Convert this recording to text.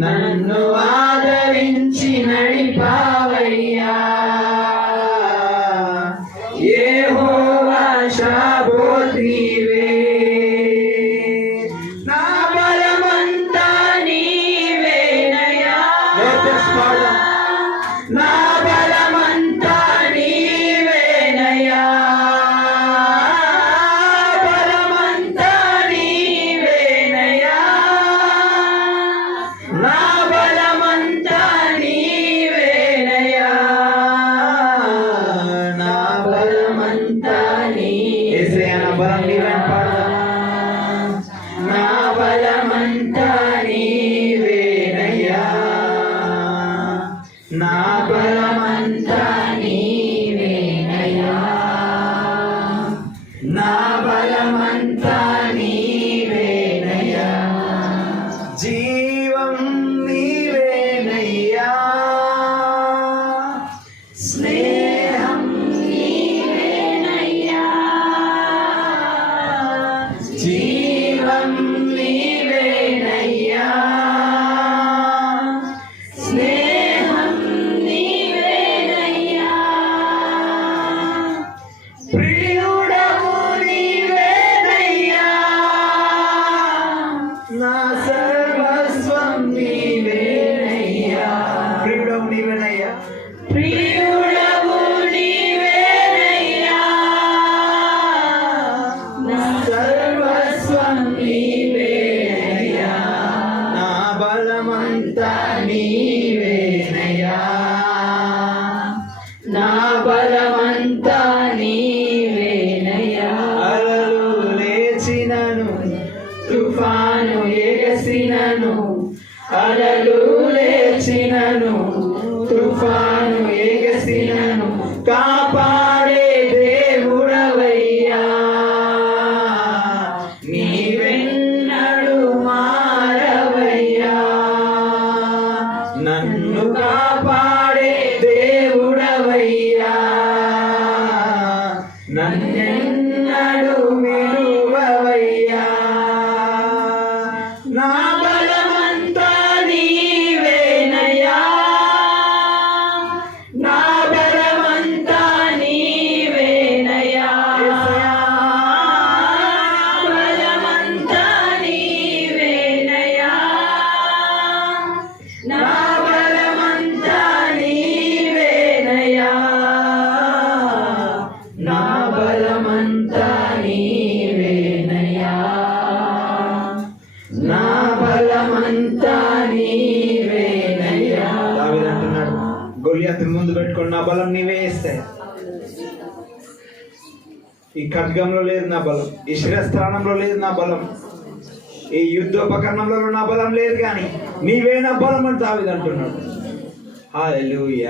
నన్ను ఆదరించి నడిపావయ్యా యెహోవా షాబోత్ నీవే. నా బలమంతా నీవేనయ్యా, నా బలమంతా నీవేనయ్యా, బలమంతా నీవేనయ్యా, నా బలమంతా నీవేనయ్యా, నా బలమంతా యేసయ్యా, నా బలం నీవేన పాడదాం. నా బలమంతా నీవేనయ్యా, నా బలమంతా నీవేనయ్యా, నా బలమంతా నీవేనయ్యా, జీవం నీవేనయ్యా, స్నేహం నీవేనయ్యా, జీవం నీవేనయ్యా, స్నేహం నీవేనయ్యా, ప్రియుడవు నీవేనయ్యా, నా సర్వస్వం నీవేనయ్యా, ప్రియుడవు నీవేనయ్యా, ప్రియుడవు నీవేనయ్యా, నా సర్వస్వం నీవేనయ్యా, నా బలమంతా నీవేనయ్యా, నా బలమంతా నీవేనయ్యా. అలలు లేచినను తుఫాను ఎగసినను, అలలు లేచినను తుఫాను ఎగసినను, కాపాడే దేవుడవయ్యా, నీవెన్నడు మారవయ్యా, నన్ను కాపాడే దేవుడవయ్యా, నన్నెన్నడు విడువవయ్యా, నా బలమంతా నీవేనయ్యా, నా బలమంతా నీవేనయ్యా, బలమంతా నీవేనయ్యా, నా బలమంతా నీవేనయ్యా, నా బలమంతా నీవేనయ్యా, నా బలమంతా నీవేనయ్యా. దావీదు అంటున్నాడు, గొలియాతుని ముందు పెట్టుకొని నా బలం నీవే ఇస్తాయి. ఈ ఖడ్గంలో లేదు నా బలం, ఈ శిరస్త్రాణంలో లేదు నా బలం, ఈ యుద్ధోపకరణంలో నా బలం లేదు, కానీ నీవే నా బలం అని దావీదు అంటున్నాడు. హల్లెలూయా.